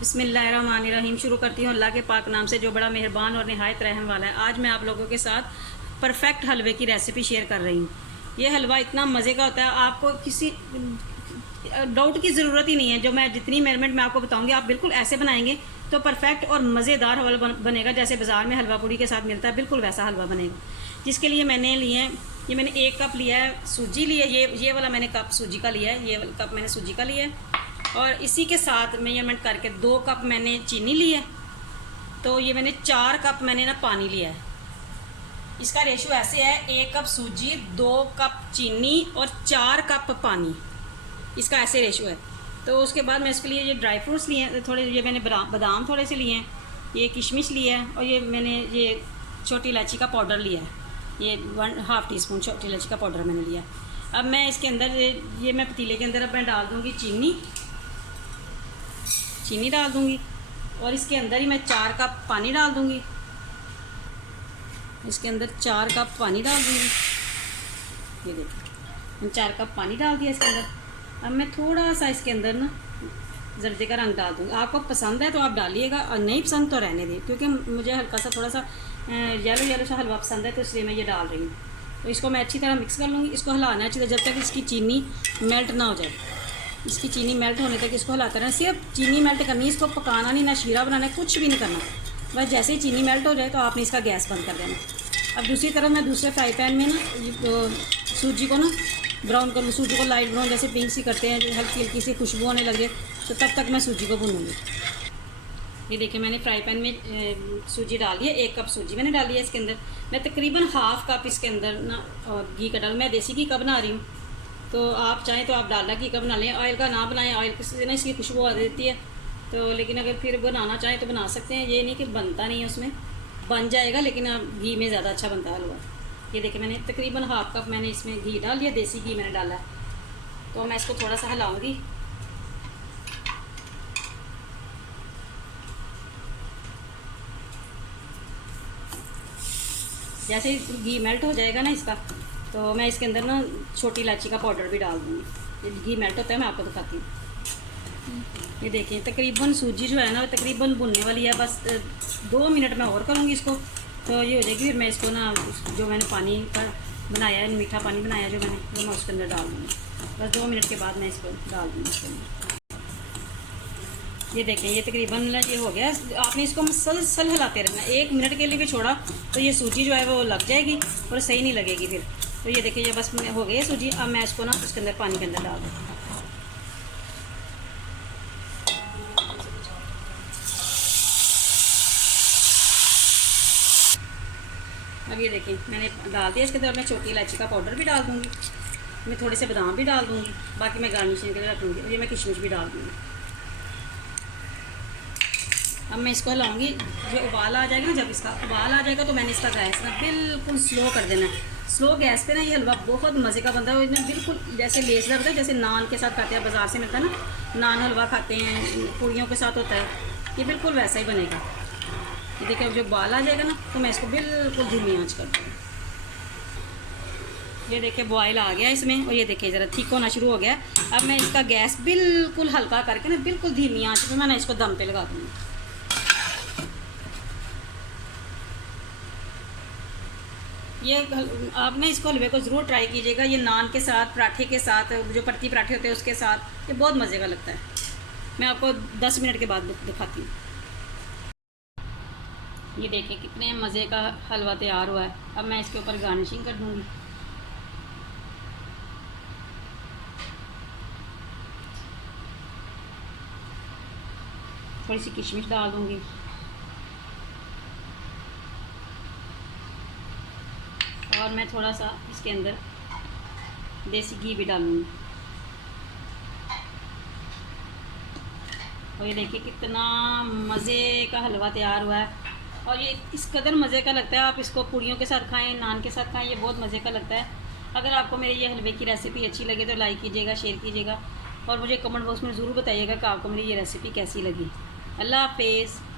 बिस्मिल्लाहिर्रहमानिर्रहीम। शुरू करती हूँ अल्लाह के पाक नाम से जो बड़ा मेहरबान और नहायत रहम वाला है। आज मैं आप लोगों के साथ परफेक्ट हलवे की रेसिपी शेयर कर रही हूँ। ये हलवा इतना मज़े का होता है, आपको किसी डाउट की ज़रूरत ही नहीं है। जो मैं जितनी मेजरमेंट मैं आपको बताऊँगी, आप बिल्कुल ऐसे बनाएंगे तो परफेक्ट और मज़ेदार हलवा बनेगा। जैसे बाज़ार में हलवा पूड़ी के साथ मिलता है, बिल्कुल वैसा हलवा बनेगा। जिसके लिए मैंने लिए हैं, ये मैंने 1 कप लिया है सूजी लिया है। ये वाला मैंने कप सूजी का लिया है, ये वाला कप मैंने सूजी का लिया है। और इसी के साथ मेजरमेंट करके 2 कप मैंने चीनी ली है। तो ये मैंने 4 कप मैंने ना पानी लिया है। इसका रेशो ऐसे है, 1 कप सूजी, 2 कप चीनी और 4 कप पानी। इसका ऐसे रेशो है। तो उसके बाद मैं इसके लिए ये ड्राई फ्रूट्स लिए हैं थोड़े, ये मैंने बादाम थोड़े से लिए हैं, ये किशमिश लिया है, और ये मैंने ये छोटी इलायची का पाउडर लिया है। ये 1/2 टीस्पून छोटी इलायची का पाउडर मैंने लिया। अब मैं इसके अंदर ये मैं पतीले के अंदर अब मैं डाल दूँगी चीनी डाल दूँगी, और इसके अंदर ही मैं 4 कप पानी डाल दूँगी। इसके अंदर 4 कप पानी डाल दूँगी। ये देखिए, मैं 4 कप पानी डाल दिया इसके अंदर। अब मैं थोड़ा सा इसके अंदर ना जर्दे का रंग डाल दूँगी। आपको पसंद है तो आप डालिएगा, और नहीं पसंद तो रहने दें, क्योंकि मुझे हल्का सा थोड़ा सा येलो सा हलवा पसंद है, तो इसलिए मैं ये डाल रही हूँ। तो इसको मैं अच्छी तरह मिक्स कर लूँगी। इसको हिलाना है अच्छी तरह, जब तक इसकी चीनी मेल्ट ना हो जाए। इसकी चीनी मेल्ट होने तक इसको हिलाते रहना। सिर्फ चीनी मेल्ट करनी है, इसको पकाना नहीं, ना शीरा बनाना है, कुछ भी नहीं करना। बस जैसे ही चीनी मेल्ट हो जाए तो आपने इसका गैस बंद कर देना। अब दूसरी तरफ मैं दूसरे फ्राई पैन में ना सूजी को ना ब्राउन कर लूँ। सूजी को लाइट ब्राउन, जैसे पिंक सी करते हैं, हल्की हल्की सी खुशबू होने लगे, तो तब तक मैं सूजी को भूनूँगी। ये देखिए, मैंने फ्राई पैन में सूजी डाली है। 1 कप सूजी मैंने डाली है। इसके अंदर मैं तकरीबन 1/2 कप इसके अंदर ना घी का डालूँ। मैं देसी घी का बना रही हूँ, तो आप चाहें तो आप डालडा घी का बना लें, ऑयल का ना बनाएं। ऑयल से ना इसकी खुशबू आ देती है, तो लेकिन अगर फिर बनाना चाहें तो बना सकते हैं। ये नहीं कि बनता नहीं है, उसमें बन जाएगा, लेकिन घी में ज़्यादा अच्छा बनता है हलवा। ये देखिए, मैंने तकरीबन 1/2 कप मैंने इसमें घी डाल लिया, देसी घी मैंने डाला है। तो मैं इसको थोड़ा सा हिलाऊंगी। जैसे घी मेल्ट हो जाएगा ना इसका, तो मैं इसके अंदर ना छोटी इलायची का पाउडर भी डाल दूँगी। जब घी मेल्ट होता है मैं आपको दिखाती हूँ। ये देखिए, तकरीबन सूजी जो है ना तकरीबन भुनने वाली है। बस 2 मिनट मैं और करूँगी इसको, तो ये हो जाएगी। फिर मैं इसको ना जो मैंने पानी का बनाया है, मीठा पानी बनाया जो मैंने, वो मैं उसके अंदर डाल दूँगी। बस 2 मिनट के बाद मैं इसको डाल दूँगी इसके अंदर। ये देखें, ये तकरीबन ये हो गया। आपने इसको मसलसल हिलाते रहना। 1 मिनट के लिए भी छोड़ा तो ये सूजी जो है वो लग जाएगी और सही नहीं लगेगी फिर। तो ये देखिए, ये बस हो गई सूजी। अब मैं इसको ना उसके अंदर पानी के अंदर डाल दूँ। अब ये देखिए, मैंने डाल दिया। इसके अंदर मैं छोटी इलायची का पाउडर भी डाल दूँगी, मैं थोड़े से बादाम भी डाल दूँगी, बाकी मैं गार्निशिंग के लिए रख लूँगी। और ये मैं किशमिश भी डाल दूँगी। अब मैं इसको हिलाऊंगी। जो उबाल आ जाएगा ना, जब इसका उबाल आ जाएगा तो मैंने इसका गैस ना बिल्कुल स्लो कर देना है। स्लो गैस पे ना ये हलवा बहुत मज़े का बनता है। इसमें बिल्कुल जैसे लेसदार होता है, जैसे नान के साथ खाते हैं, बाज़ार से मिलता है ना, नान हलवा खाते हैं, पूड़ियों के साथ होता है, ये बिल्कुल वैसा ही बनेगा। ये देखिए, अब जो उबाल आ जाएगा ना तो मैं इसको बिल्कुल धीमी आँच कर दूँगी। ये देखिए, बॉयल आ गया इसमें, और ये देखिए ज़रा ठीक होना शुरू हो गया। अब मैं इसका गैस बिल्कुल हल्का करके ना बिल्कुल धीमी आँच पर मैं इसको दम पे लगा दूँगी। ये आप ना इसको हलवे को ज़रूर ट्राई कीजिएगा। ये नान के साथ, पराठे के साथ, जो पत्ती पराठे होते हैं उसके साथ, ये बहुत मज़े का लगता है। मैं आपको 10 मिनट के बाद दिखाती हूँ। ये देखिए, कितने मज़े का हलवा तैयार हुआ है। अब मैं इसके ऊपर गार्निशिंग कर दूँगी। थोड़ी सी किशमिश डाल दूँगी, और मैं थोड़ा सा इसके अंदर देसी घी भी डालूँगी। और ये देखिए, कितना मज़े का हलवा तैयार हुआ है, और ये इस कदर मज़े का लगता है। आप इसको पूड़ियों के साथ खाएं, नान के साथ खाएं, ये बहुत मज़े का लगता है। अगर आपको मेरी ये हलवे की रेसिपी अच्छी लगे तो लाइक कीजिएगा, शेयर कीजिएगा, और मुझे कमेंट बॉक्स में ज़रूर बताइएगा कि आपको मेरी ये रेसिपी कैसी लगी। अल्लाह हाफ़िज़।